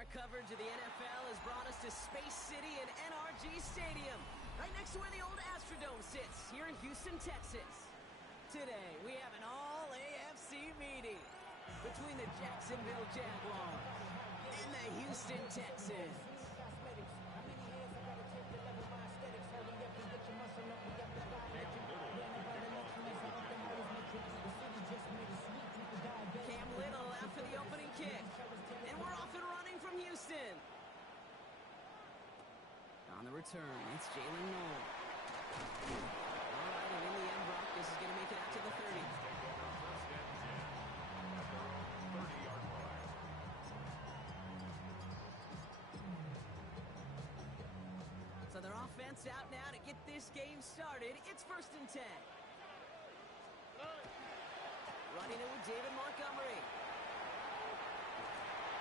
Our coverage of the NFL has brought us to Space City and NRG Stadium, right next to where the old Astrodome sits, here in Houston, Texas. Today, we have an all-AFC meeting between the Jacksonville Jaguars and the Houston Texans. Cam Little out for the opening kick. And we're off and running from Houston. On the return, it's Jalen Noel. All right, and in the end, Brock, this is going to make it out to the 30. So their offense out now to get this game started. It's 1st and 10. Running it with David Montgomery.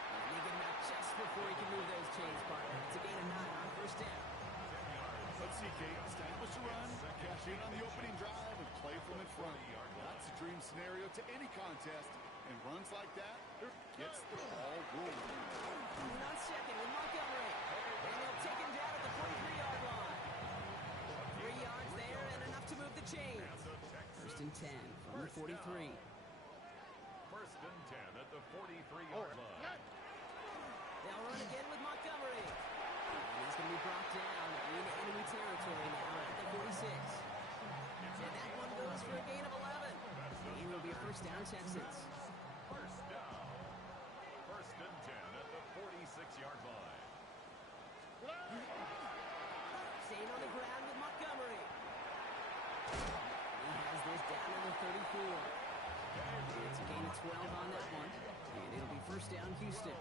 And they get him out just before he can move those chains, partner. It's a gain of 9 on 1st down. Let's see, Kate. Establish a run, cash in on the opening drive, and play from in front. That's a dream scenario to any contest. And runs like that gets the ball rolling. Moving on second with Montgomery. And they'll take him down at the 43-yard line. 3 yards there and enough to move the chains. 1st and 10 from the 43. 1st and 10 at the 43-yard line. They'll run again with Montgomery. And he's going to be brought down in enemy territory now at the 46. And that one goes for a gain of 11. It will be a 1st down, Texans. 1st down. 1st and 10 at the 46-yard line. Staying on the ground with Montgomery. He has this down to the 34. It's a gain of 12 on that one. And it'll be 1st down, Houston.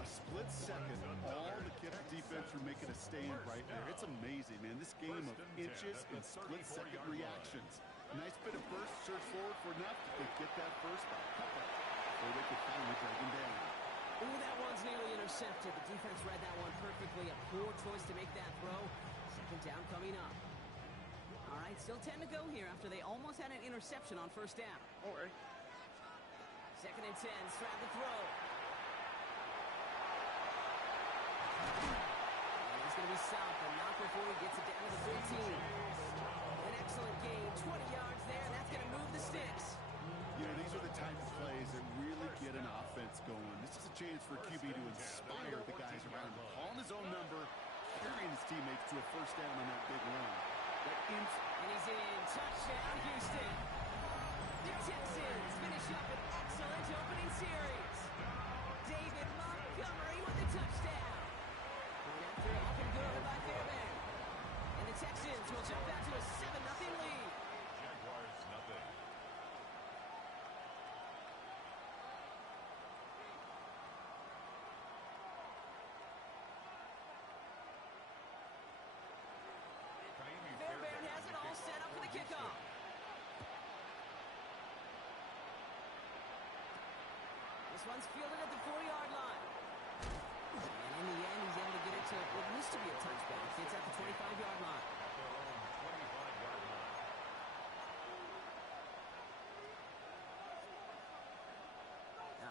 A split second, all the Kips defense were making a stand right there. It's amazing, man. This game of inches and split-second reactions. A nice bit of burst, search forward for enough to get that first by a couple before they could finally drag him down. Ooh, that one's nearly intercepted. The defense read that one perfectly. A poor choice to make that throw. 2nd down coming up. All right, still 10 to go here after they almost had an interception on 1st down. All right. 2nd and 10, Stroud the throw. And he's going to be stopped, but not before he gets it down to the 15. An excellent gain, 20 yards there, and that's going to move the sticks. You know, these are the type of plays that really get an offense going. This is a chance for QB to inspire the guys around him. Calling his own number, carrying his teammates to a 1st down on that big run. And he's in. Touchdown, Houston. The Texans finish up an excellent opening series. David Montgomery with the touchdown. And after up and good by Fairbairn. And the Texans will jump out to a 7-0 lead. Jaguars nothing. Fairbairn has it all set up for the kickoff. This one's fielded at the 4-yard line. And in the end, he's able to get it to what used to be a touchback. It's at the 25-yard line.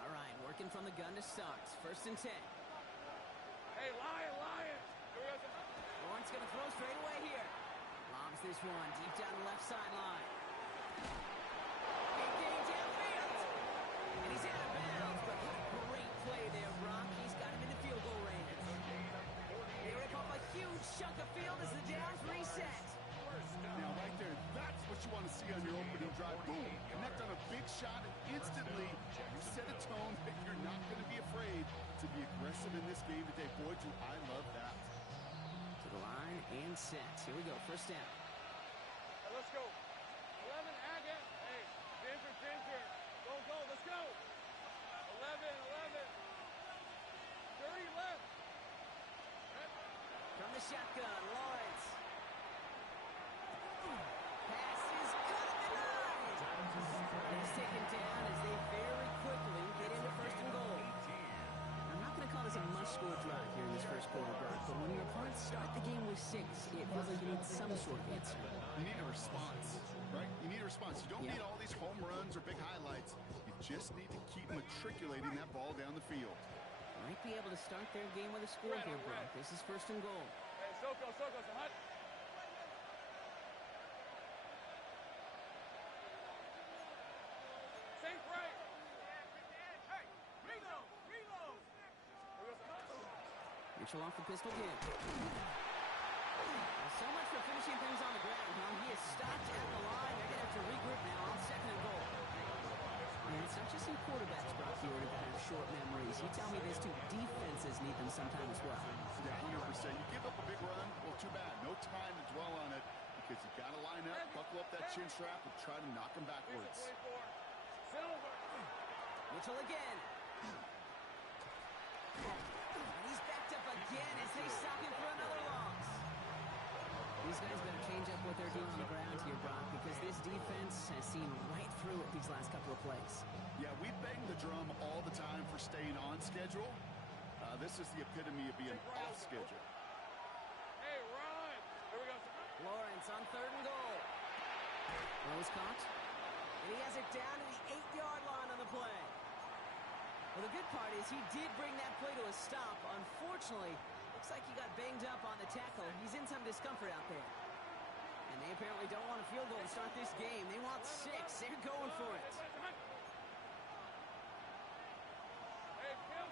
All right, working from the gun to start. 1st and 10. Hey, Lion! Lawrence going to throw straight away here. Lobs this one deep down the left sideline. Big gain downfield. And he's out of bounds, but what a great play there, Brock. He's got him in the field goal range. They rip off a huge chunk of field as the downs reset. Now, right there, that's what you want to see on your opening drive. Boom! Connect on a big shot, and instantly you set a tone that you're not going to be afraid to be aggressive in this game today. Boy, do I love that. To the line and set. Here we go, 1st down. Hey, let's go. 11, Agate. Hey, ginger. Go, let's go. 11. 30 left. From the shotgun, Lawrence. Pass is good at the 9. He's taken down as they very quickly get into 1st and goal. I'm not going to call this a must-score drive here in this 1st quarter, Bert, but when your opponents start the game with 6, it feels like you need some sort of answer. You need a response, right? You need a response. You don't need all these home runs or big highlights. You just need to keep matriculating that ball down the field. All Might be able to start their game with a score here, Brock. This is 1st and goal. Hey, Soko, so hot. Safe right. Hey, reload. Mitchell off the pistol kick. Well, so much for finishing things on the ground, huh? He is stopped at the line. They're going to have to regroup now on 2nd and goal. And it's not just some quarterbacks, Brock, here that have short memories. You tell me this too. Defenses need them sometimes as well. Yeah, 100%. You give up a big run, well, too bad. No time to dwell on it because you got to line up, buckle up that chin strap, and try to knock them backwards. Silver. Mitchell again. And he's backed up again as they stop him for another loss. These guys better change up what they're doing on the ground here, Brock, because this defense has seen right through it these last couple of plays. Yeah, we bang the drum all the time for staying on schedule. This is the epitome of being off schedule. Hey, run. Here we go. Lawrence on 3rd and goal. Rose caught. And he has it down to the 8-yard line on the play. Well, the good part is he did bring that play to a stop. Unfortunately, looks like he got banged up on the tackle. He's in some discomfort out there. And they apparently don't want a field goal to start this game. They want 6. They're going for it. Hey, kill.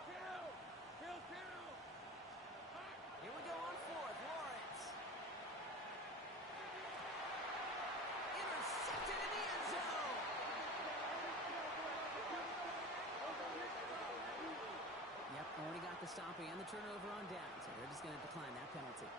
Here we go on 4th. Lawrence. Intercepted in the end zone. Yep, already got the stop and the turnover on down, so they're just going to decline that penalty.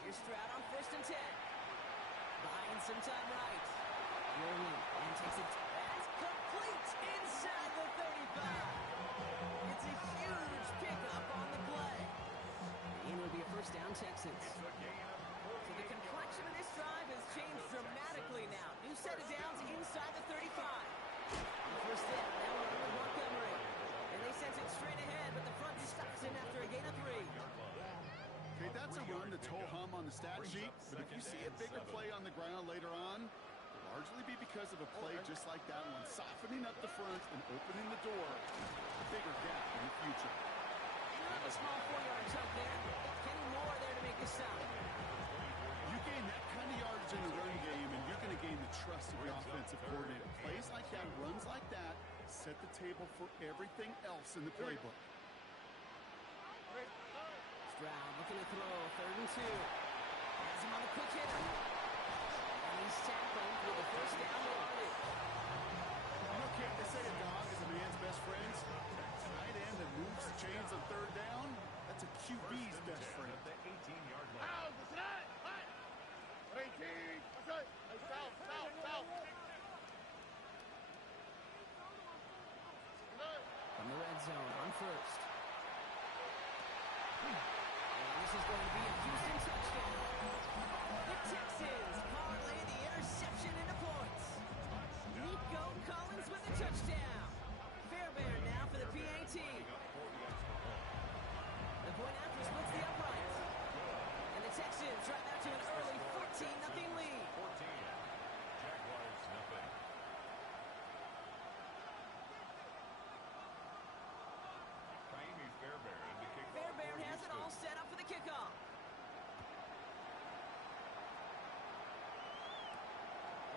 Here's Stroud on 1st and 10. Buying some time right. Rolling and takes it. That's complete inside the 35. It's a huge pickup on the play. And it'll be a 1st down, Texans. So the complexion of this drive has changed dramatically now. New set of downs inside the 35. The 1st down, now we're with Montgomery. And they send it straight ahead, but the front stops him after a gain of 3. Okay, that's a run that's ho-hum on the stat sheet, but if you see a bigger play on the ground later on, it'll largely be because of a play just like that one, softening up the front and opening the door a bigger gap in the future. You have a small 4-yard chunk there. Kenny Moore there to make the stop. You gain that kind of yardage in the run game, and you're going to gain the trust of the offensive coordinator. Plays like that, runs like that, set the table for everything else in the playbook. Stroud looking to throw, 3rd and 2. Has him on the quick hitter. And he's tackled with the 1st down yardage. You know, Kate, they say a dog is a man's best friend. Tight end that moves the chains on 3rd down, that's a QB's best friend. At the 18-yard line. Out, the set. 18. Okay. Hey, south. From the red zone on 1st. And this is going to be a Houston touchdown. The Texans parlay the interception into points. Nico Collins with the touchdown. Fairbairn now for the PAT. The point after splits the uprights. And the Texans drive out to an early 14-0 lead. 14. Jaguars, nothing. Fairbairn has it all set up for the kickoff.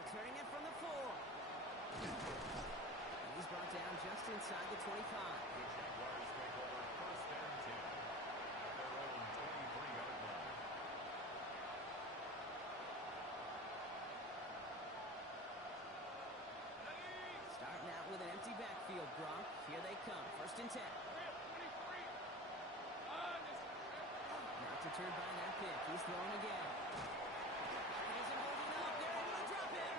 Returning it from the 4. And he's brought down just inside the 25. The Jaguars take over 1st and 10 at their own 23-yard line. Starting out with an empty backfield, Gronk. Here they come. 1st and 10. Not deterred by that pick. He's throwing again. He isn't holding up. They're able to drop it.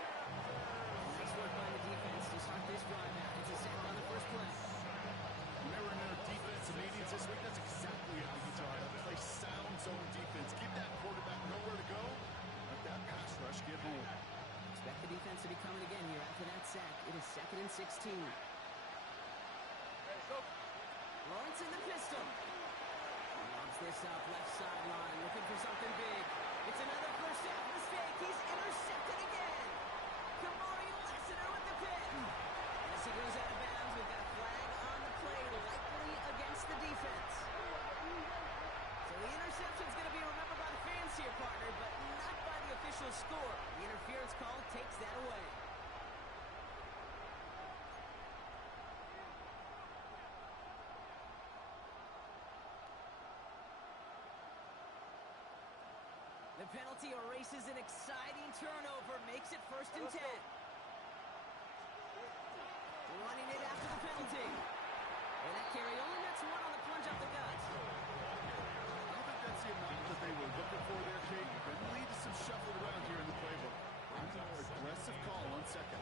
Nice work by the defense to start this drive out. It's a sack on the first play. When they were in their defensive meetings this week, that's exactly how you try to play sound zone defense. Give that quarterback nowhere to go. Let that pass rush get home. Expect the defense to be coming again here after that sack. It is 2nd and 16. Splits in the pistol. Lobs this up left sideline, looking for something big. It's another first half mistake. He's intercepted again. Kamari Lassiter with the pick. As he goes out of bounds, we've got a flag on the play, likely against the defense. So the interception's going to be remembered by the fans here, partner, but not by the official score. The interference call takes that away. The penalty erases an exciting turnover, makes it 1st and 10. Running it after the penalty. And that carry only nets one on the plunge up the guts. I don't think that's the amount that they were looking for there, Kate. Going to lead to some shuffle around here in the playbook. A more aggressive call on second.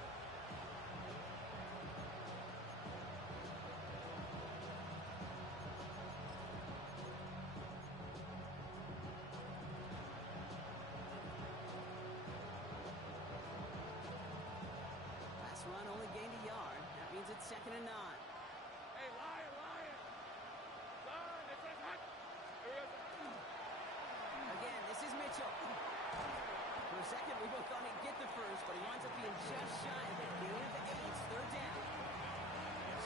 Run only gained a yard. That means it's 2nd and 9. Hey, Lion! Son, this is hot! Again, this is Mitchell. For a second, we both thought he'd get the first, but he winds up being just shy of it. Gain of 8, 3rd down.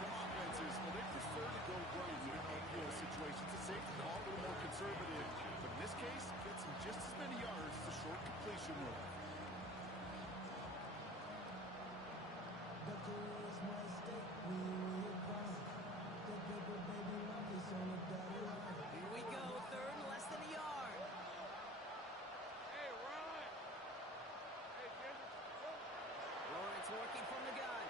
Some offenses, well, they prefer to go run in RPO situations. It's safe to call a little more conservative. But in this case, gets him just as many yards as a short completion rule. Here we go, 3rd, less than a yard. Hey, run! Hey, Ginger, look! Lawrence working from the gun.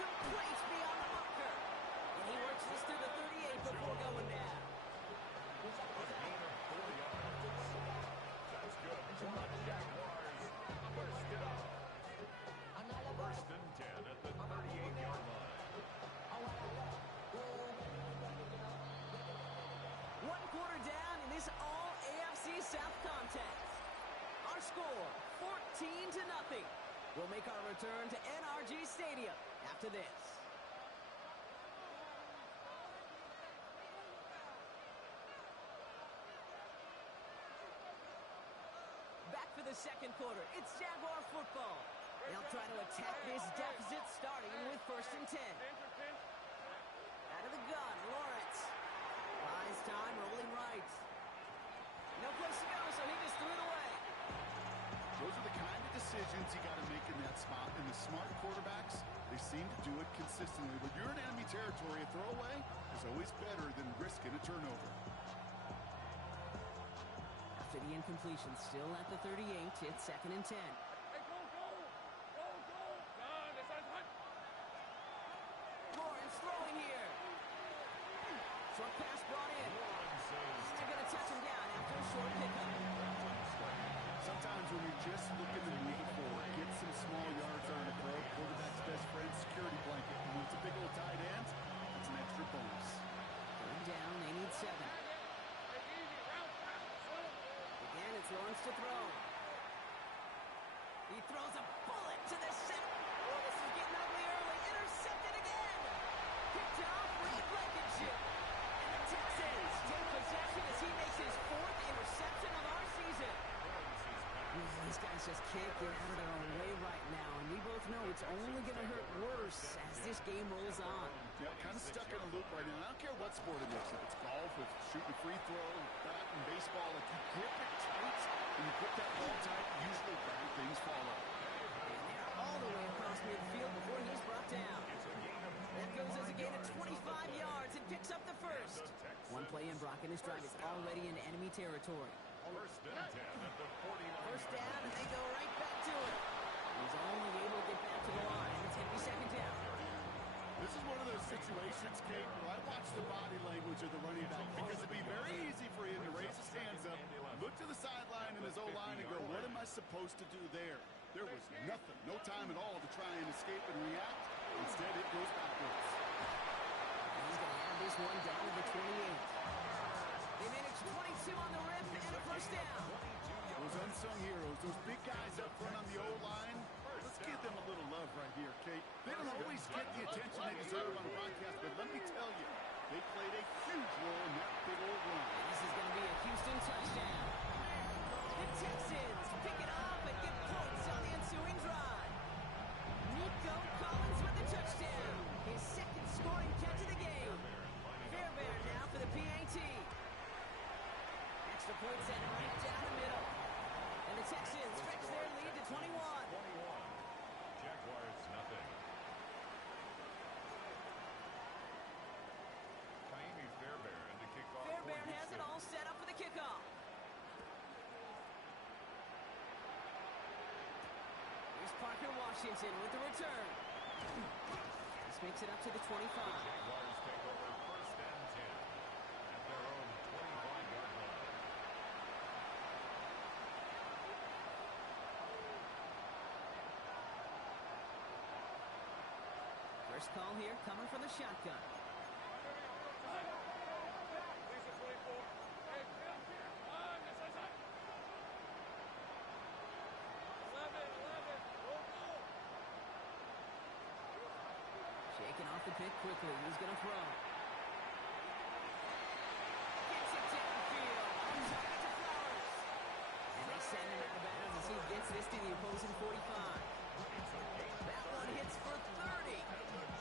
Complete beyond the marker. And he works this through the 38 before going down. A gain of 4 yards. That's good. The Jaguars burst it up. 1st and 10 at the 38-yard line. One quarter down in this all-AFC South contest. Our score, 14-0. We'll make our return to NRG Stadium after this. Back for the 2nd quarter. It's Jaguar football. They'll try to attack this deficit starting with 1st and 10. Out of the gun, Lawrence. Buys time, rolling right. No place to go, so he just threw it away. Those are the kind of decisions you got to make in that spot. And the smart quarterbacks, they seem to do it consistently. When you're in enemy territory, a throwaway is always better than risking a turnover. After the incompletion, still at the 38, it's 2nd and 10. Hey, go! Son, this is hot! Lawrence throwing here. Short pass brought in. They're going to touch him down after a short pickup. Sometimes when you're just looking to move it forward, get some small yards on the throw, quarterback's best friend, security blanket. And when it's a big old tight end, it's an extra bonus. 3rd down, they need 7. Again, it's Lawrence to throw. He throws a bullet to the center. Oh, this is getting ugly early. Intercepted again. Picked off Reed Blankenship. And the Texans take possession as he makes his 4th interception of our season. These guys just can't get out of their own way right now, and we both know it's only going to hurt worse as this game rolls on. Yeah, kind of stuck in a loop right now. I don't care what sport it is. If it's golf, if it's shooting a free throw, bat and baseball, if you grip it tight and you grip that ball tight, usually bad things follow. And they're all the way across midfield before he's brought down. That goes as a gain of 25 yards and picks up the 1st. One play in, Brock, and his drive is already in enemy territory. 1st and 10 at the 49. 1st down, and they go right back to it. He's only able to get back to the line. It's going to be 2nd down. This is one of those situations, Kate, where I watch the body language of the running back because it'd be very easy for him to raise his hands up, look to the sideline in his O-line and go, what am I supposed to do there? There was nothing, no time at all to try and escape and react. Instead, it goes backwards. And he's going to have this one down to the 28. They managed 22 on the rip and a 1st down. Those unsung heroes, those big guys up front on the O-line, let's give them a little love right here, Kate. They don't always get the attention they deserve on the broadcast, but let me tell you, played a huge role in that big old run. This is going to be a Houston touchdown. The Texans pick it up and get points on the ensuing drive. Nico Collins with the touchdown. His second scoring catch of the game. Fairbairn now for the PAT. Extra point set right down the middle. And the Texans stretch their lead to 21. Jaguars nothing. Fairbairn to kick off. Fairbairn has it all set up for the kickoff. Here's Parker Washington with the return. This makes it up to the 25. Jaguars take over first and 10 at their own 25-yard line. First call here coming from the shotgun. Shaking off the pick quickly. He's going to throw. Gets it downfield. On target to Flowers. And they send him out of bounds as he gets this to the opposing 45. That one hits for 30.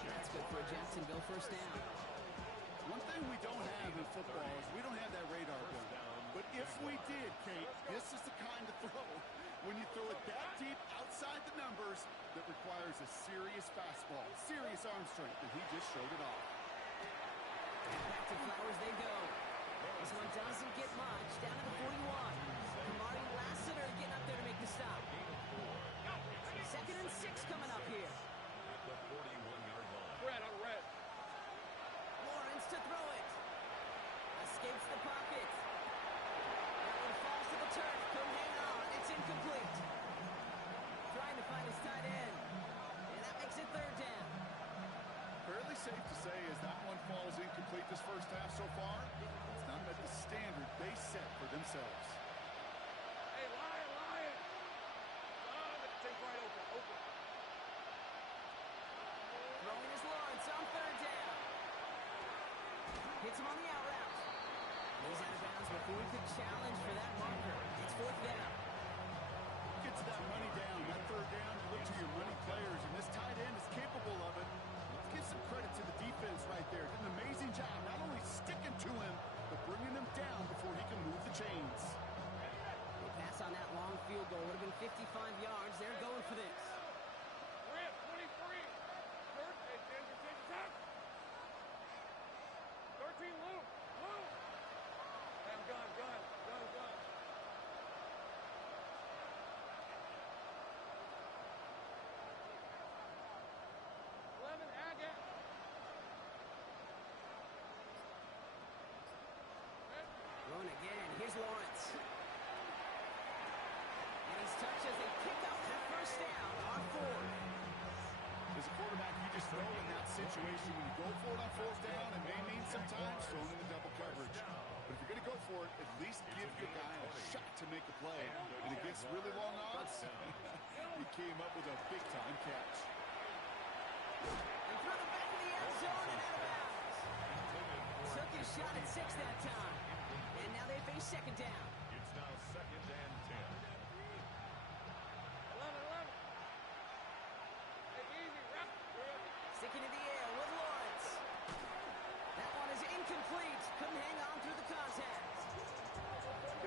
That's good for a Jacksonville first down. One thing we don't have in football is we don't have that radar gun. But if we did, Kate, this is the kind of throw when you throw it that deep outside the numbers that requires a serious fastball, serious arm strength, and he just showed it off. And back to Flowers they go. This one doesn't get much. Down to the 41. Kamari Lassiter getting up there to make the stop. 2nd and 6 coming up here. At the 41-yard line. Red on red. Lawrence to throw it. Escapes the pocket. That one falls to the turf. Couldn't hang on. It's incomplete. Trying to find his tight end. And that makes it 3rd down. Fairly safe to say as that one falls incomplete this first half so far, it's not met the standard they set for themselves. Hey, Lion. Take right open. Throwing is Lawrence on 3rd down. Hits him on the out route. He's out of bounds before he could challenge for that marker. It's 4th down. Get to that money down. That 3rd down, you look to your money players, and this tight end is capable of it. Let's give some credit to the defense right there. Did an amazing job not only sticking to him, but bringing him down before he can move the chains. They pass on that long field goal. Would have been 55 yards. They're going for this. Red 23. Third, hey, Denver, take the time. 13, Lou. Gun. 11, Agate. Throwing again. Here's Lawrence. And he's touched as they pick up that first down on 4th. As a quarterback, you just know in that situation when you go for it on 4th down, it may mean sometimes throwing in the double coverage. But if you're going to go for it, at least give your guy a shot to make a play. And against really long odds, he came up with a big-time catch. And through the back of the end zone and out of bounds. Took his shot at 6 that time. And now they face 2nd down. It's now 2nd and 10. 11. Hey, easy, rep. Sticking in the air with Lawrence. That one is incomplete. Couldn't hang on through the contact.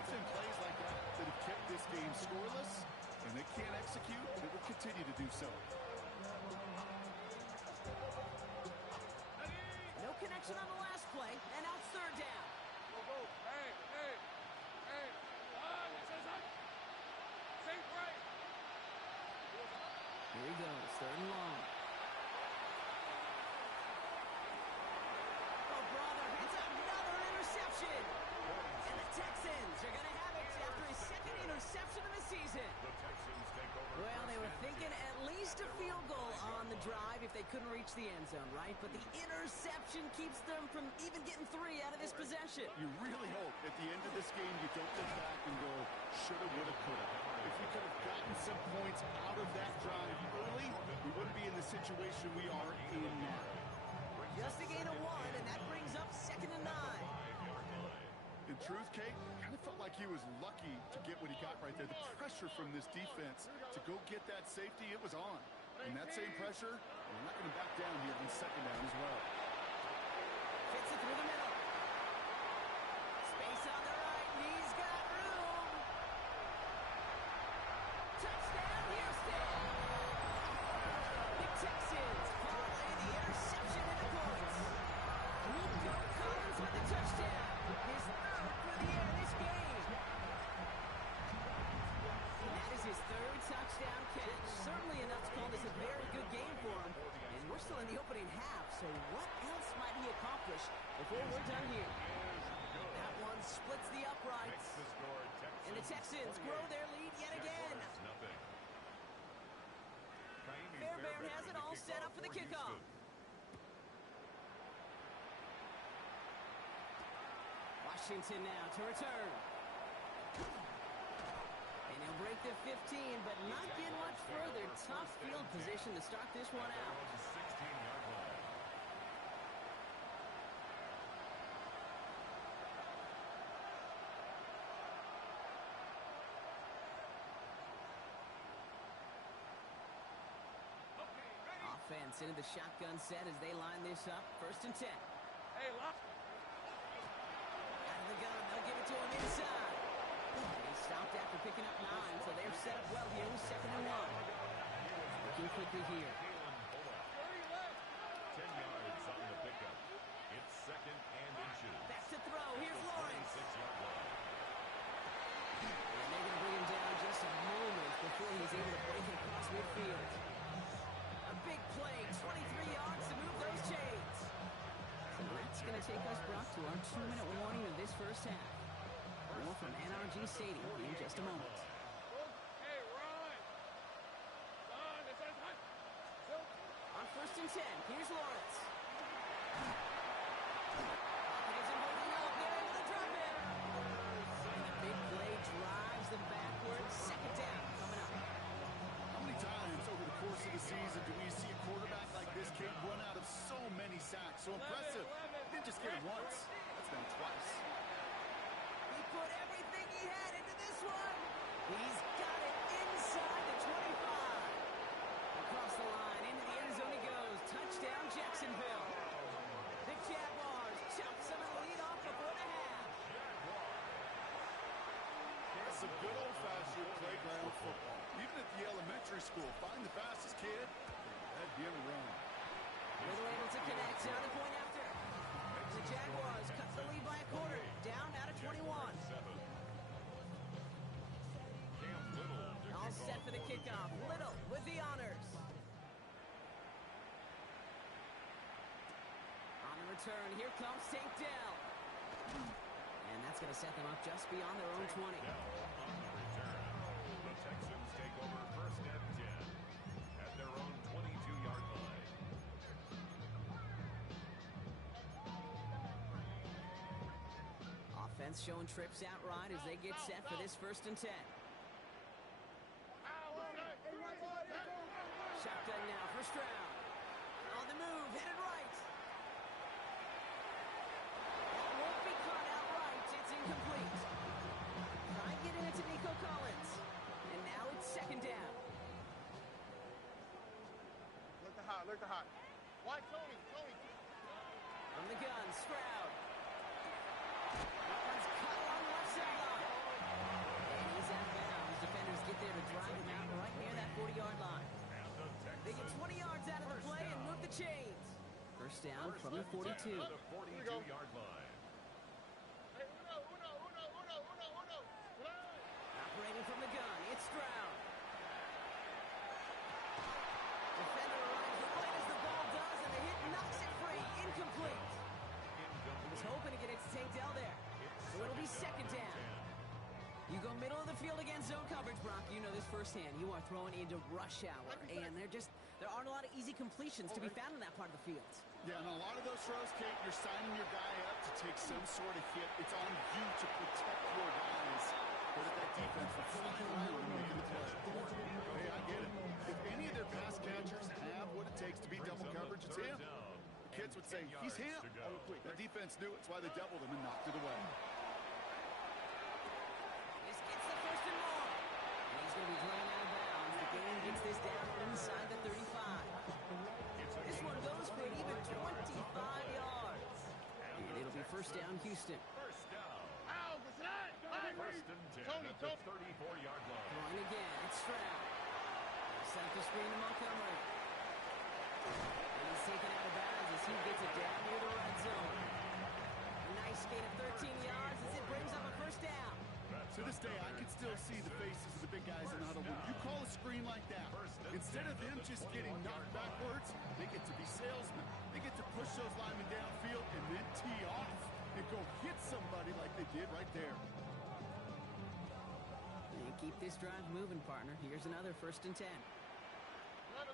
It's in plays like that that have kept this game scoreless, and they can't execute, and it will continue to do so. No connection on the last play, and now it's 3rd down. Go. Hey. Safe right. Here he goes, 3rd and long. Oh, brother, it's another interception. And the Texans are going to have it after his 2nd interception of the season. The Texans take over. Well, they were thinking at least a field goal on the drive if they couldn't reach the end zone, right? But the interception keeps them from even getting 3 out of this possession. You really hope at the end of this game you don't look back and go, shoulda, woulda, coulda. If we could have gotten some points out of that drive early, we wouldn't be in the situation we are in now. Just a gain of 1, and that brings up 2nd and 9. In truth, Kate, kind of felt like he was lucky to get what he got right there. The pressure from this defense to go get that safety, it was on. And that same pressure, we're not going to back down here on 2nd down as well. Fits it through the middle. Space on the right, and he's got room. Touchdown, Houston! The Texans parlay the interception into points. Nico Collins with the touchdown. His 3rd for the air this game. And that is his 3rd touchdown catch. Certainly enough to call this a very good game for him. And we're still in the opening half, so what else might he accomplish before we're done here? That one splits the uprights. And the Texans grow their lead yet again. Fairbairn has it all set up for the kickoff. Washington now to return. And he'll break the 15, but not get much further. Tough field position to start this one out. Offense into the shotgun set as they line this up. 1st and 10. Hey, lock. Out of the gun, they'll give it to him inside. And he stopped after picking up 9, so they're set up well here with 2nd and 1. Looking quickly here. 30 left. 10 yards on the pickup. It's 2nd and inches. Back to throw. Here's Lawrence. 6-yard line. And they're going to bring him down just a moment before he's able to break it across midfield. A big play, 23 yards to move those chains. So that's going to take us, Brock, to our 2-minute warning of this first half. More from NRG Stadium in just a moment. Hey, Ron. Son, it's on time. On 1st and 10, here's Lawrence. Pocket isn't holding up. They're able to drop it. And the big play drives them backwards. 2nd down coming up. How many times over the course of the season do we see a quarterback like this kid run out of so many sacks? So impressive. He didn't just get it once. That's been twice. He put everything he had into this one. He's got it inside the 25. Across the line, into the end zone he goes. Touchdown, Jacksonville. The Jaguars chop some of the lead off before the half. That's some good old-fashioned playground football. Even at the elementary school, find the fastest kid, that'd be a run. Little able to connect, down the point after. The Jaguars cut the lead by a quarter, down out of 21. All set for the kickoff. Little with the honors. On the return, here comes Tank Dell. And that's going to set them up just beyond their own 20. The Texans take over 1st and 10 at their own 22-yard line. Offense showing trips out right as they get set for this 1st and 10. Shotgun now for Stroud. On the move, headed right. That won't be caught outright. It's incomplete. Try getting it to Nico Collins. And now it's 2nd down. Look the hot, look the hot. Why, Tony? From the gun, Stroud. That one's cut along the left sideline. And he's out of bounds. Defenders get there to drive him out right near that 40-yard line. They get 20 yards out of the play and move the chains. 1st down from the 42. The 42-yard line. Hey, uno. Operating from the gun, it's Stroud. Defender arrives right as the ball does, and the hit knocks it free. Incomplete. He was hoping to get it to Tank Dell there. So it'll be 2nd down. You go middle of the field against zone coverage, Brock. You know this firsthand. You are throwing into rush hour, and there aren't a lot of easy completions to be found in that part of the field. Yeah, and a lot of those throws, Kate, you're signing your guy up to take some sort of hit. It's on you to protect your guys. But if that defense will fly around and making the play. Hey, I get it. If any of their pass catchers have what it takes to beat double coverage, it's him. The kid's with say, he's him. The defense knew it. That's why they doubled him and knocked it away. This gets the first and more. And he's going to be thrown out of bounds. The game gets this down inside the 35. This one goes for an even 25 yards. And it'll be first down, Houston. First down. Ow, what's that? First and 10 at the 34-yard line. Throwing again, it's Stroud. Set up the screen to Montgomery. And he's taken out of bounds as he gets it down near the red zone. A nice gain of 13 yards as it brings up a first down. To this day, I can still see the faces of the big guys in the huddle. When you call a screen like that, instead of them just getting knocked backwards, they get to be salesmen. They get to push those linemen downfield and then tee off and go hit somebody like they did right there. And keep this drive moving, partner. Here's another first and 10. Ladder.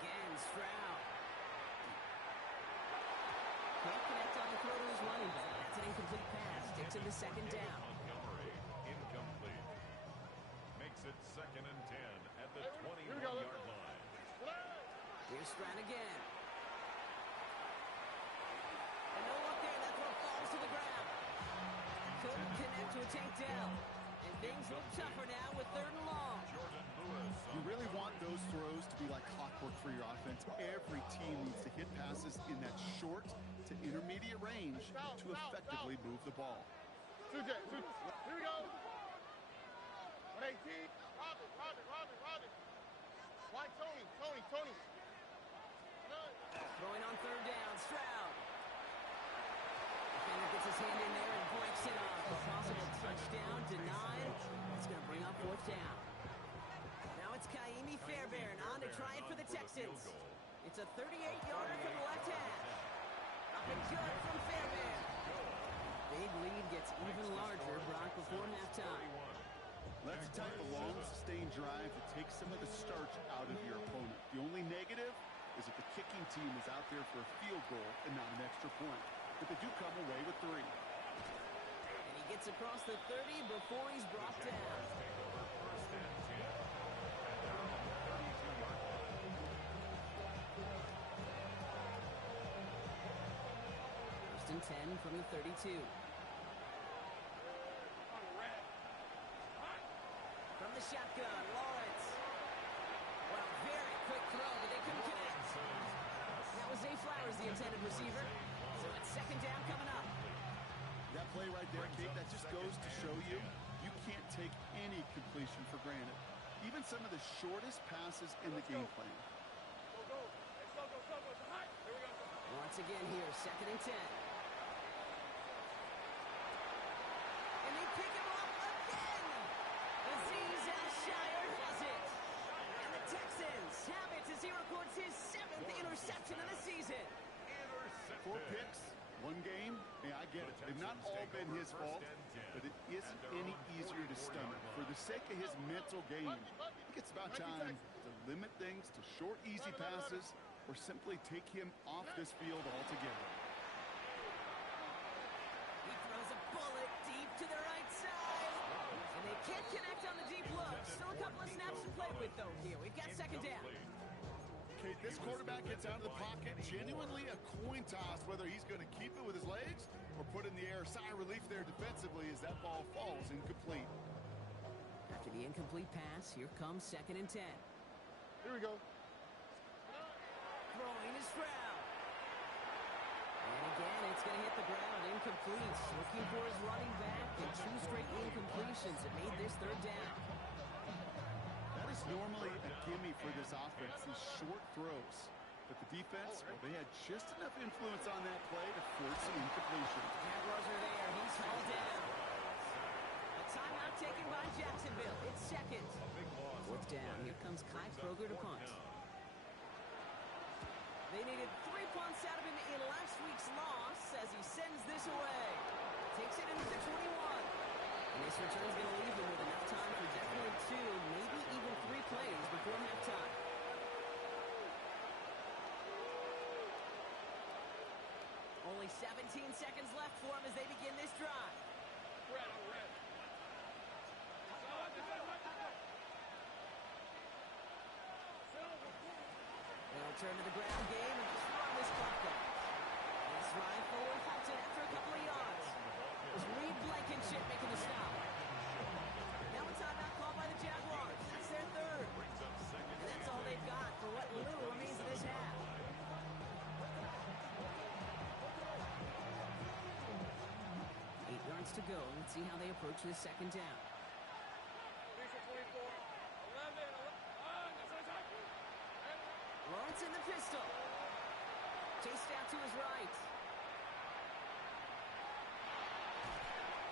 Again, Stroud. Can't connect on the throw to his running back. That's an incomplete pass. Takes him to second down. Montgomery, incomplete. Makes it second and 10 at the Here we go. 21-yard line. Here's Stroud again. And no luck there. That throw falls to the ground. Couldn't connect to a takedown. And things look tougher now with third and long. Jordan Lewis. You really want those throws to be like clockwork for your offense. Every team needs to hit passes in that short to intermediate range to effectively move the ball. Here we go. 118. Robin. Why Tony? Throwing on third down, Stroud. Defender gets his hand in there and breaks it off. A possible touchdown denied. That's going to bring up fourth down. Now it's Kaimi Fairbairn on to try it for the Texans. It's a 38-yarder from the left hand. Up and good from Fairbairn. Big lead gets even larger, Brock, before halftime. That's the type of long, sustained drive that takes some of the starch out of your opponent. The only negative is if the kicking team is out there for a field goal and not an extra point. But they do come away with 3. And he gets across the 30 before he's brought down. First and 10. And down on the 32-yard line. First and 10 from the 32. From the shotgun, Lawrence. Well, very quick throw, but they couldn't connect. That was Zay Flowers, the intended receiver. So it's second down coming up. That play right there, Kate, that just goes to show you can't take any completion for granted. Even some of the shortest passes in the game plan. Once again here, second and 10. And they pick him up again. Azeez Al-Shire has it. And the Texans have it as he records his 7th interception of the season. 4 picks, 1 game. Yeah, I get it. They've not all been his fault, but it isn't any easier to stomach. For the sake of his mental game, I think it's about time to limit things to short, easy passes or simply take him off this field altogether. He throws a bullet deep to the right side. And they can't connect on the deep look. Still a couple of snaps to play with, though, here. We've got second down. Okay, this quarterback gets out of the pocket. Genuinely a coin toss whether he's going to keep it with his legs or put in the air. Sigh of relief there defensively as that ball falls incomplete. After the incomplete pass, here comes second and 10. Here we go. Throwing is Stroud. And again, it's going to hit the ground. Incomplete. Looking for his running back, and 2 straight incompletions that made this third down. That is normally a gimme for this offense, these short throws. But the defense, well, they had just enough influence on that play to force an incompletion. Jaguars are there. He's hauled down. A timeout taken by Jacksonville. It's second. Fourth down. Here comes Kai Kroger to punt. They needed 3 punts out of him in last week's loss as he sends this away. Takes it into the 21. And this return is going to leave him with enough time for definitely 2, maybe even 3 plays before halftime. Only 17 seconds left for him as they begin this drive. They'll return to the ground game and just run this clock out. This rifle will halted after a couple of yards. It was Reed Blankenship making the stop. Now a timeout called by the Jaguars. That's their third. And that's all they've got for what little remains of this half. 8 yards to go. Let's see how they approach this second down. 24, 11, Lawrence in the pistol. Chased out to his right.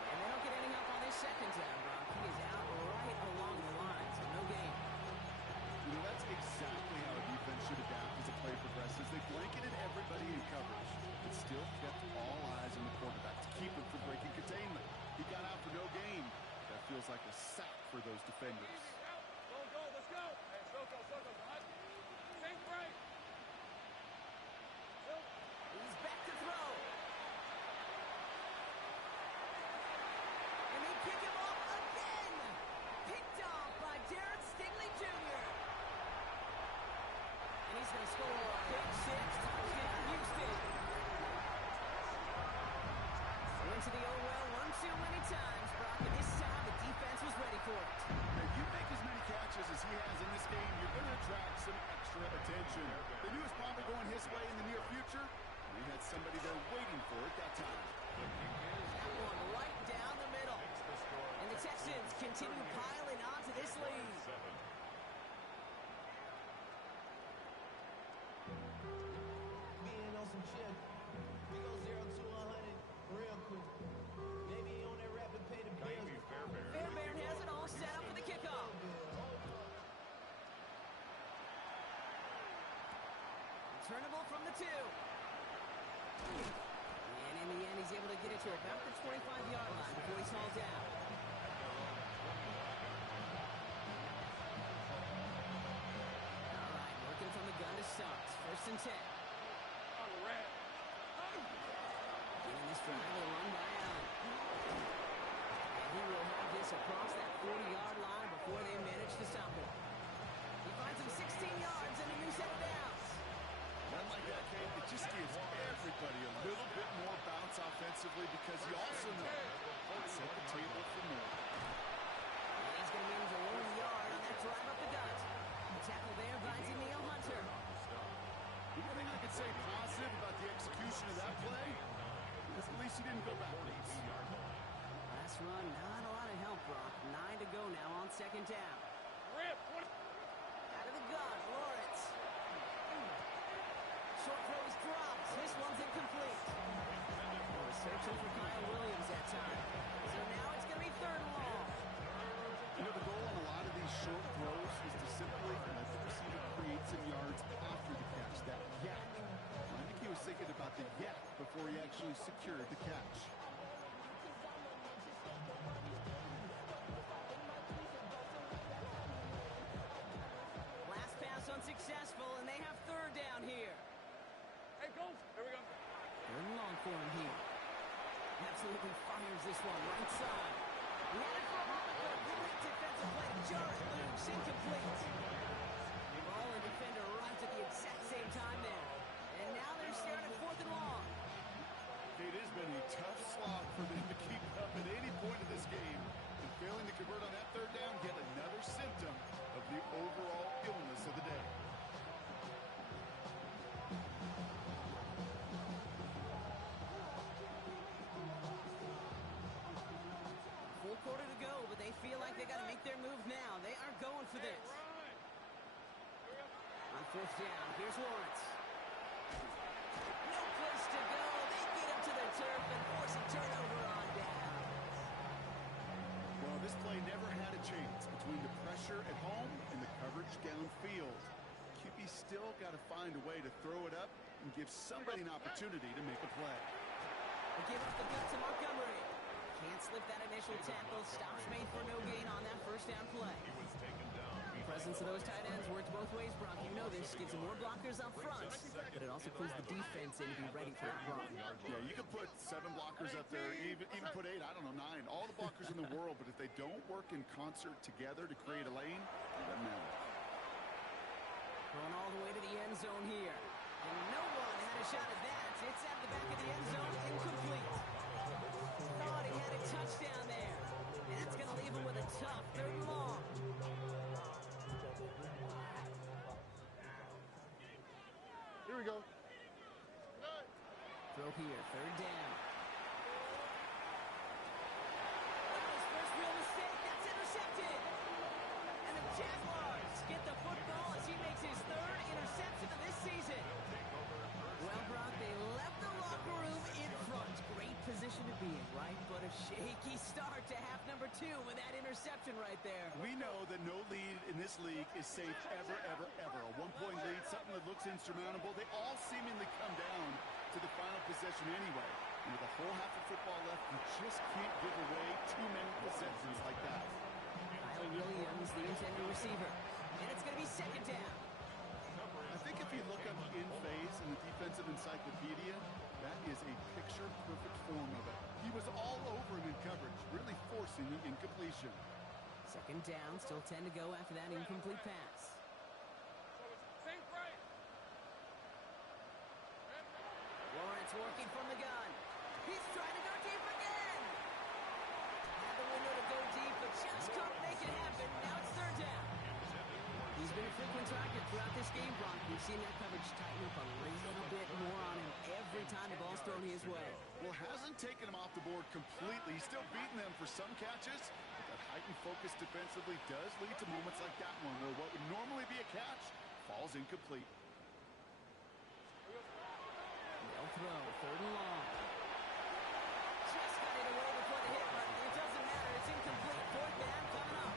And they don't get any help on this second down, Brock. He is out right along the line, so no gain. You know, that's exactly how a defense should adapt as the play progresses. They blanketed everybody in coverage, but still kept all eyes on the quarterback to keep him from breaking containment. He got out for no gain. That feels like a sack for those defenders. Go, let's go. Hey, Soko, hot. Take break. He's back to throw. And they kick him off again. Picked off by Derek Stingley Jr. And he's going to score. Big 6, touchdown, Houston. Went to the old well one too many times, Brock, and this time the defense was ready for it. If you make as many catches as he has in this game, you're going to attract some extra attention. They knew it was probably going his way in the near future. He had somebody there waiting for it that time. That one right down the middle. And the Texans continue piling on to this lead. Being on some shit. We go 0 to 100 real quick. Maybe on that rapid pay the bills. Fairbairn has it all set up for the kickoff. Returnable from the 2. And in the end, he's able to get it to about the 25-yard line before he's hauled down. All right, working from the gun to start. 1st and 10. On the red. Getting this drive with a run by Allen. And he will have this across that 40-yard line before they manage to stop him. He finds him 16 yards and a new set of downs. Run like that, Kate, it just gives everybody a little bit more bounce offensively because you also know it set the table for more. And he's going to manage a 1 yard on that drive up the gut. The tackle there finds Emil Hunter. The only thing I could say positive about the execution of that play is at least he didn't go backwards. Last run, not a lot of help, Brock. 9 to go now on second down. Rip. Out of the gun, Lawrence. Short throw is dropped. This one's incomplete. Searching for Kyle Williams that time. So now it's going to be 3rd and long. You know, the goal on a lot of these short throws is to simply let the receiver create some yards after the catch, that yak. I think he was thinking about the yak before he actually secured the catch. Last pass unsuccessful, and they have 3rd down here. Hey, go. Here we go. 3rd and long for him here. Absolutely fires this one right side. He had it for a moment, but a great defensive play. Jar it loose, incomplete. The ball and defender arrived at the exact same time there. And now they're staring at 4th and long. It has been a tough slog for them to keep up at any point in this game. And failing to convert on that 3rd down, yet another symptom of the overall illness of the day. Full quarter to go, but they feel like they got to make their move now. They are going for this. On 4th down, here's Lawrence. No place to go. They get him to the turf and force a turnover on down. Well, this play never had a chance between the pressure at home and the coverage downfield. QB still got to find a way to throw it up and give somebody an opportunity to make a play. They give up the gut to Montgomery. Can't slip that initial tackle. Stops made for no gain on that 1st down play. The presence of those tight ends works both ways, Brock. You know this. Gives them more blockers up front, but it also pulls the defense in to be ready for that block. Yeah, you can put 7 blockers up there, even put 8, I don't know, 9. All the blockers in the world, but if they don't work in concert together to create a lane, it doesn't matter. Going all the way to the end zone here. And no one had a shot at that. It's out of the back of the end zone, incomplete. Thought he had a touchdown there. And that's going to leave him with a tough 3rd and long. Here we go. Throw here, 3rd down. His first real mistake, that's intercepted. And the Jaguars get the football as he makes his 3rd interception of this season. Well, Brock, they left the locker room in front. Great position to be in, right? But a shaky start to half number 2 with that interception right there. We know that no lead in this league is safe ever, ever, ever. A 1-point lead, something that looks insurmountable. They all seemingly come down to the final possession anyway. And with a whole half of football left, you just can't give away too many possessions like that. Kyle Williams, the intended receiver. And it's going to be 2nd down. I think if you look up in phase in the defensive encyclopedia, that is a picture-perfect form of it. He was all over him in coverage, really forcing the incompletion. 2nd down, still 10 to go after that incomplete pass. Same price. Lawrence working from the gun. He's trying to go deep again. Had the window to go deep, but just couldn't make it happen. Now it's 3rd down. He's been a frequent target throughout this game, Brock. We've seen that coverage tighten up a little bit more on him every time the ball's thrown his way. Well, hasn't taken him off the board completely. He's still beating them for some catches, but that heightened focus defensively does lead to moments like that one, where what would normally be a catch falls incomplete. They'll throw, 3rd and long. Just got it away before the hit, but it doesn't matter. It's incomplete. 4th down coming up.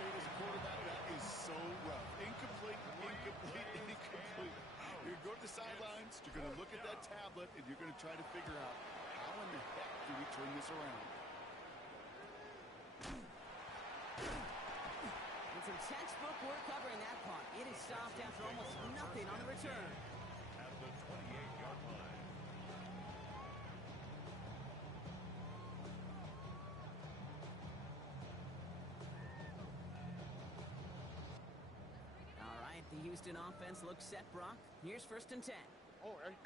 Kate, as a quarterback, that is so rough. Incomplete, incomplete, incomplete. You're going to go to the sidelines, you're going to look at that tablet, and you're going to try to figure out how in the heck do we turn this around. And some textbook work covering that punt. It is stopped after almost nothing on the return. At the 28-yard line. All right, the Houston offense looks set, Brock. Here's 1st and 10. Oh, right.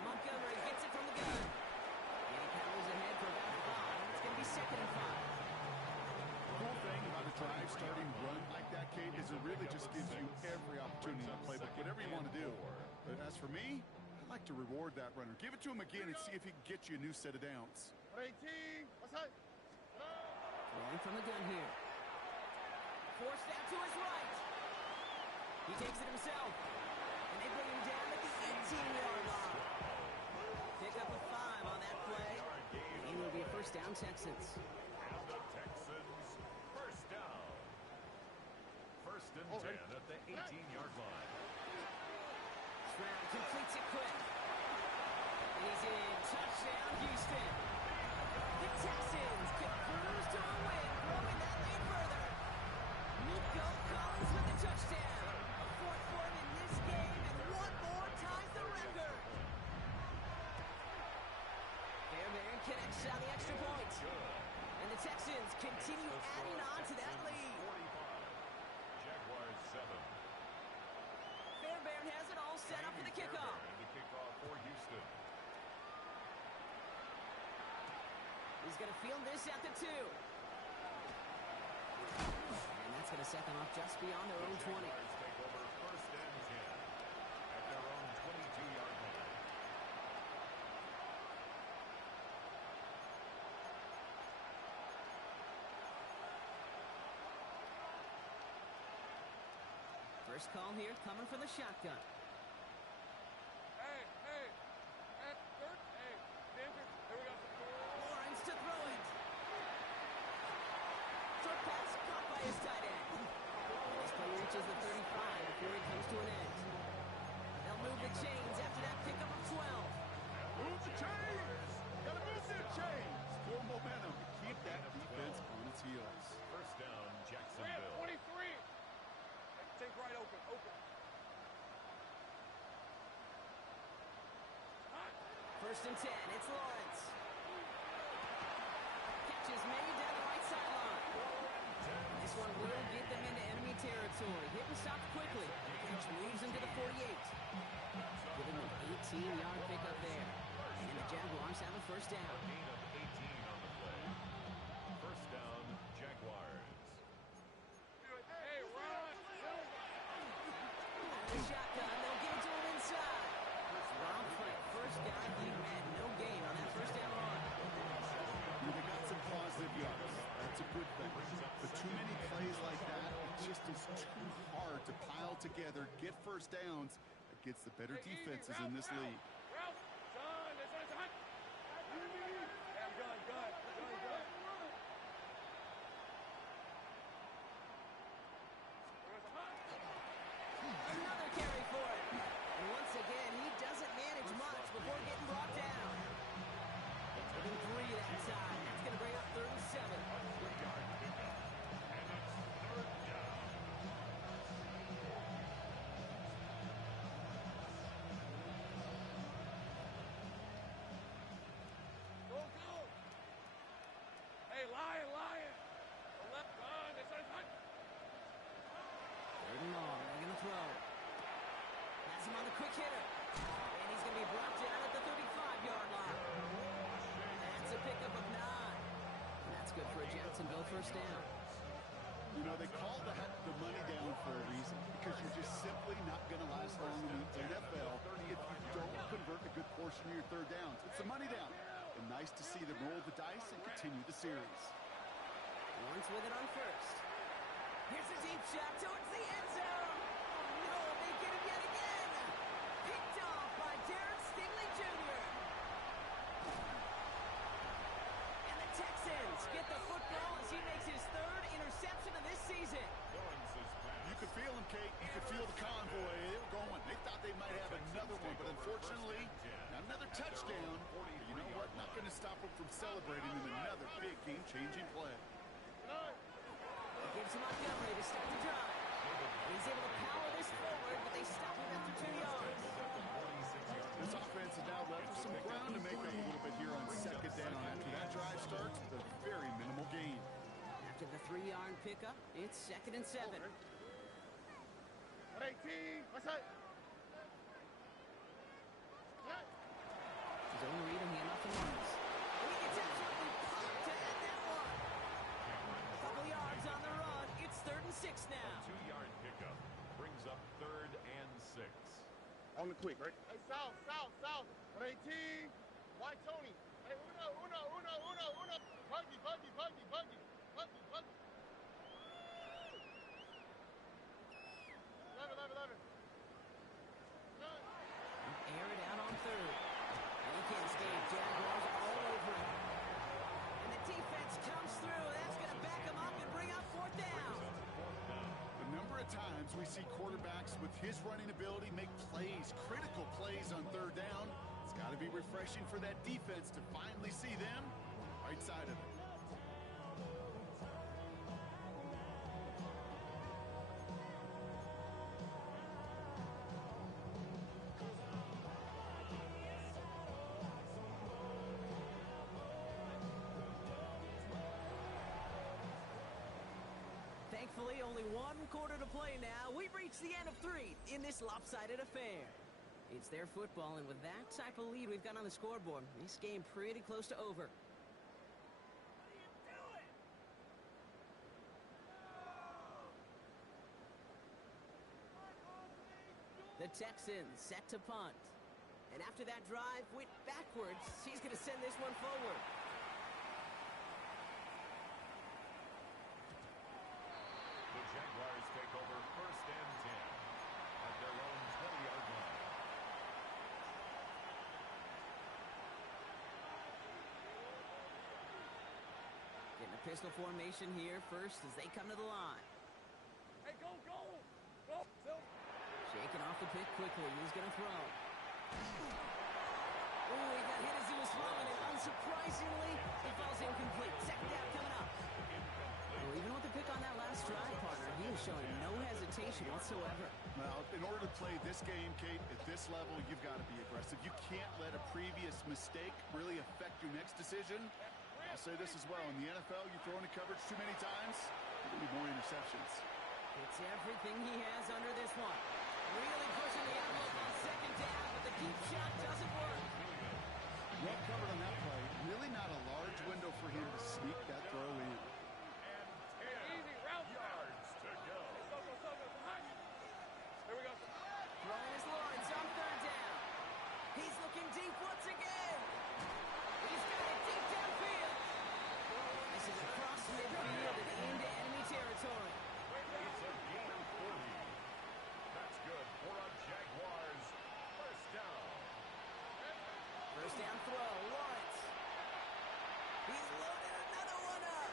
Montgomery gets it from the gun. And he powers ahead for about 5. It's going to be 2nd and 5. The whole thing about a drive starting run like that, Kate, is it really just gives you every opportunity to play whatever you want to do. But as for me, I'd like to reward that runner. Give it to him again and see if he can get you a new set of downs. 18. What's that? Throwing from the gun here. Forced out to his right. He takes it himself. And they bring him down at the 18-yard line. Pick up a 5 on that play. And it will be a 1st down, Texans. And the Texans, 1st down. 1st and 10 at the 18-yard line. Stroud completes it quick. And he's in. Touchdown, Houston. The Texans can cruise to a win, growing that lead further. Nico Collins with the touchdown. A 4th for him in this game, and 1 more ties the record. Fairbairn connects on the extra point. And the Texans continue adding on to that lead. 45. Jaguars 7. Fairbairn has it all set up for the kickoff. And the kickoff for Houston. He's going to field this at the 2. And that's going to set them up just beyond their own 20. Jaguars take over 1st and 10 at their own 22-yard line. First call here coming from the shotgun. Hey, hey. Hey, 3rd. Hey, Denver. Here we go. Lawrence to throw it. Short pass caught by his tight end. This play reaches the 35 before it comes to an end. They'll move the chains after that pickup of 12. Move the chains! Gotta move their chains! For momentum to keep that defense on its heels. 1st down, Grant, Jacksonville. 23. Take right open. First and 10, it's Lawrence. Catch is made down the right sideline. This one will get them into enemy territory. Hit and stopped quickly. Which moves him to the 48. Giving him an 18-yard pickup there. And the Jaguars have a first down. A gain of 18 on the play. First down, Jaguars. Hey, run! The shotgun, they'll get it to him inside. Wrong play. First guy, Blake Madden. No gain on that first down run. They got some positive yards. That's a good thing. But too many plays like that, it just is too hard to pile together, get first downs against the better defenses in this league. Ralph! Son, this is hot! Yeah, I'm done. Another carry for it. And once again, he doesn't manage much before getting brought down. Within 3 that time. That's going to bring up 3rd and 7. Go! Hey, lion! The left on, this is hot! 3rd and long. They're going to throw. Has him on the quick hitter. And he's going to be brought down at the 35-yard line. That's a pickup of 9. And that's good for a Jacksonville first down. You know, they call the money down for a reason, because you're just simply not going to last long in the NFL if you don't convert a good portion of your third downs. It's the money down. And nice to see them roll the dice and continue the series. Lawrence with it on first. Here's a deep shot towards the end zone. Oh, no, they get him yet again. Picked off by Derek Stingley Jr. And the Texans get the football as he makes his 3rd interception of this season. You could feel them, Kate. You could feel the convoy. They were going. They thought they might have another one, but unfortunately, another touchdown. You know what? Not going to stop them from celebrating in another big game-changing play. It gives him Montgomery to start the drive. He's able to power this forward, but they stop him after 2 yards. This offense has now left some ground to make up a little bit here on 2nd down. After that drive starts with a very minimal gain. After the 3-yard pickup, it's 2nd and 7. 118, what's that? Zone read and handoff to Lawrence. And he gets absolutely pumped to end that one. A couple yards on the run. It's 3rd and 6 now. 2-yard pickup brings up 3rd and 6. On the quick, right? Hey, south. 118, White Tony. Hey, uno. Buggy. Lever. Air it out on 3rd. And he can't escape. Jaguars all over him. And the defense comes through. That's going to back him up and bring up 4th down. The number of times we see quarterbacks with his running ability make plays, critical plays on 3rd down. It's got to be refreshing for that defense to finally see them on the right side of it. Thankfully, only 1 quarter to play now. We've reached the end of 3 in this lopsided affair. It's their football, and with that type of lead we've got on the scoreboard, this game pretty close to over. The Texans set to punt. And after that drive went backwards, he's going to send this one forward. The Jaguars take over 1st and 10 at their own 20-yard line. Getting a pistol formation here first as they come to the line. Hey, go! Shaking off the pick quickly. He's going to throw. Oh, he got hit as he was throwing it. Unsurprisingly, it falls incomplete. 2nd down coming up. Well, even with the pick on that last drive, partner, he was showing no hesitation whatsoever. Well, in order to play this game, Kate, at this level, you've got to be aggressive. You can't let a previous mistake really affect your next decision. I'll say this as well. In the NFL, you throw into coverage too many times, there'll be more interceptions. It's everything he has under this one. Really pushing the envelope on second down, but the deep shot doesn't work. Well covered on that play. Really not a large window for him to sneak that throw in. And 10 yards to go. Here we go. Throwing his Lawrence on third down. He's looking deep once again. He's got it deep downfield. This is across midfield and into enemy territory. It's a gain of 40. That's good for a Jaguars first down. First down throw, Lawrence. He's loaded another one up.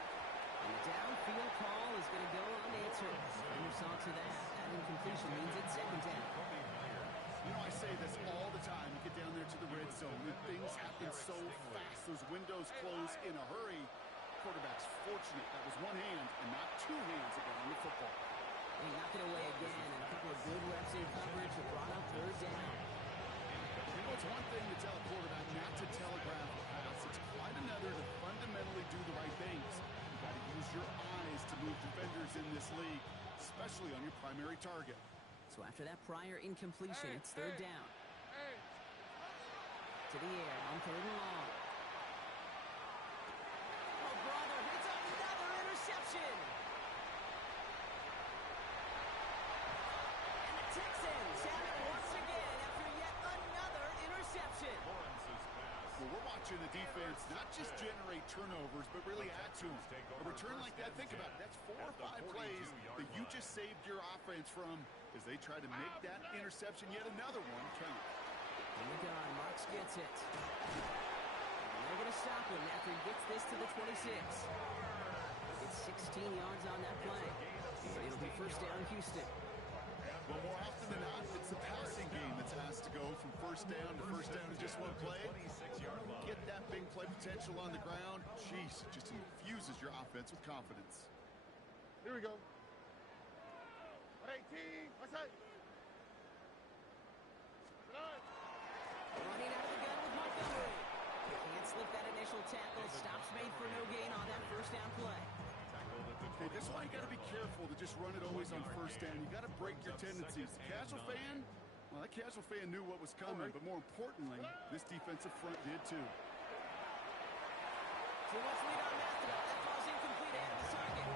And the downfield call is going to go unanswered. Defender saw to that. That incompletion means it's second down. You know, I say this all the time. You get down there to the red zone, and things happen so fast. Those windows close in a hurry. Quarterback's fortunate that was one hand and not two hands that got on the football. He knocked it away again, and a couple of good reps in coverage have brought up third down. You know, it's one thing to tell a quarterback not to telegraph a pass. It's quite another to fundamentally do the right things. You've got to use your eyes to move defenders in this league, especially on your primary target. So after that prior incompletion, it's third down. To the air on third and long. Oh, brother, it's another interception. And the Texans have it once again after yet another interception. Lawrence's pass. Well, we're watching the defense not just generate turnovers, but really add to them. A return like that, think about it, that's 4 or 5 plays that you just saved your offense from as they try to make that interception, yet another one, count. In the gun, Marks gets it. And they're going to stop him after he gets this to the 26. It's 16 yards on that play. But it'll be first down, Houston. Well, more often than not, it's the passing game that's asked to go from first down in just one play. 26-yard line. Get that big play potential on the ground. Jeez, it just infuses your offense with confidence. Here we go. 18. What's that? Running out of the gun with Montgomery. Can't slip that initial tackle. Stops made for no gain on that first down play. Okay, this is why you got to be careful to just run it always on first down. You got to break your tendencies. The casual fan, well, that casual fan knew what was coming, but more importantly, this defensive front did too. Too much lead on Matthew. That falls incomplete ahead of the target.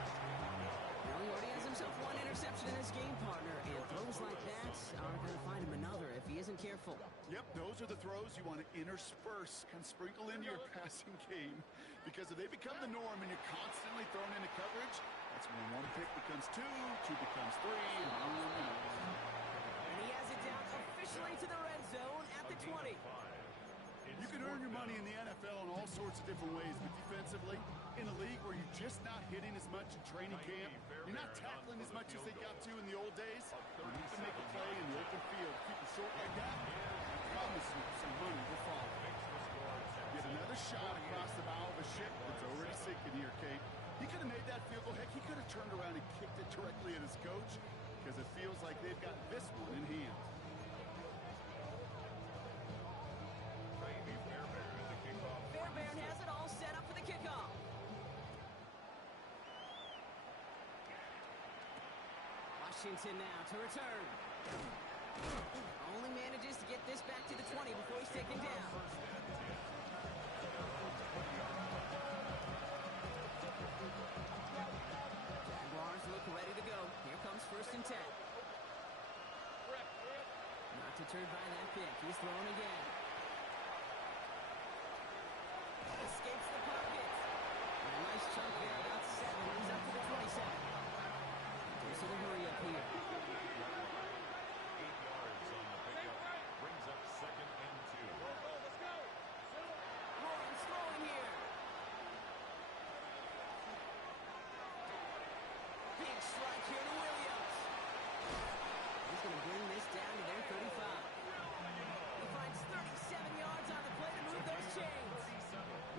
Well, he already has himself one interception in his game partner, and throws like that are going to find him another if he isn't careful. Yep, those are the throws you want to intersperse, kind of sprinkle into your passing game. Because if they become the norm and you're constantly thrown into coverage, that's when one pick becomes two becomes three, and on and on. And he has it down officially to the red zone at the 20. You can earn your money in the NFL in all sorts of different ways, but defensively, in a league where you're just not hitting as much in training camp, you're not tackling as much as they got to in the old days, you need to make a play in the open field. Keep it short like that, I promise you some money will follow. Get another shot across the bow of a ship that's already sinking here, Kate. He could have made that field goal. Heck, he could have turned around and kicked it directly at his coach because it feels like they've got this one in hand. Fairbairn has it all set up for the kickoff. Washington now to return. Only manages to get this back to the 20 before he's taken down. Jaguars look ready to go. Here comes first and 10. Not deterred by that pick. He's thrown again. Escapes the pocket. And a nice chunk there, about 7. He's up to the 27. There's a hurry up here. 8 yards on the pickup. Brings up second and 2. Let's go. Lawrence throwing here. Big strike here to Williams. He's going to bring this down to their 35. He finds 37 yards on the play to move those chains.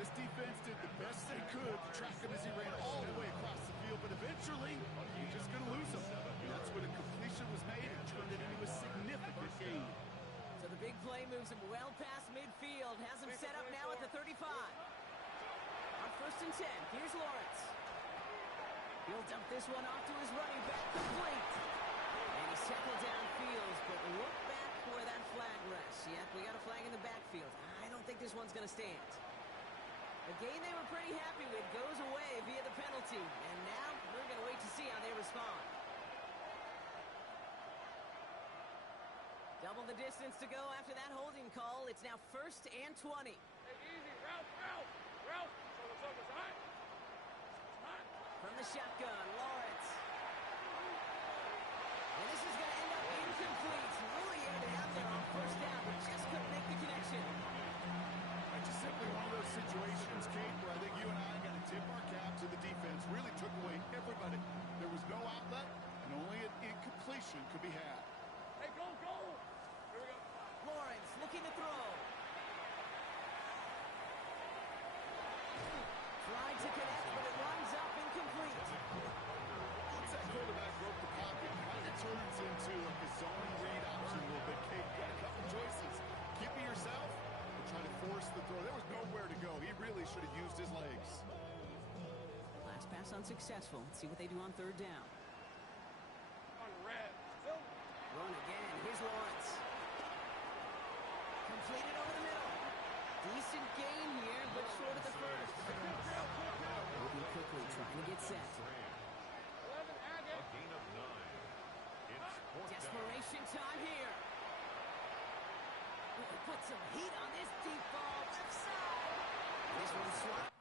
This defense did the best they could to track him as he ran all the way across the field, but eventually, you're just going to lose him. And that's when a completion was made and turned it into a significant gain. So the big play moves him well past midfield, has him set up now at the 35. On first and 10, here's Lawrence. He'll dump this one off to his running back, complete. And he's tackled downfield, but look back where that flag rests. Yep, we got a flag in the backfield. I don't think this one's going to stand. A game they were pretty happy with goes away via the penalty. And now we're going to wait to see how they respond. Double the distance to go after that holding call. It's now 1st and 20. Hey, easy. Ralph. So what's up? It's hot. From the shotgun, Lawrence. And this is going to end up incomplete. Really aired it out there on 1st down, but just couldn't make the connection. It's just simply one of those situations, Kate, where I think you and I got to tip our cap to the defense. Really took away everybody. There was no outlet, and only an incompletion could be had. Hey, go. Here we go. Lawrence looking to throw. Tried to connect, but it runs up incomplete. Once that quarterback broke the pocket, it kind of turns into like a zone read option a little bit. Kate, you got a couple choices. Keep it yourself or try to force the throw. There was nowhere to go. He really should have used his legs. Last pass unsuccessful. Let's see what they do on 3rd down. On red. Phil. Run again. Here's Lawrence. Completed over the middle. Decent gain here, but short of the first. Moving quickly, trying to get set. 11, add A it. gain of 9. It's 4th down. Desperation time here. Put some heat on this deep ball left side. This one swat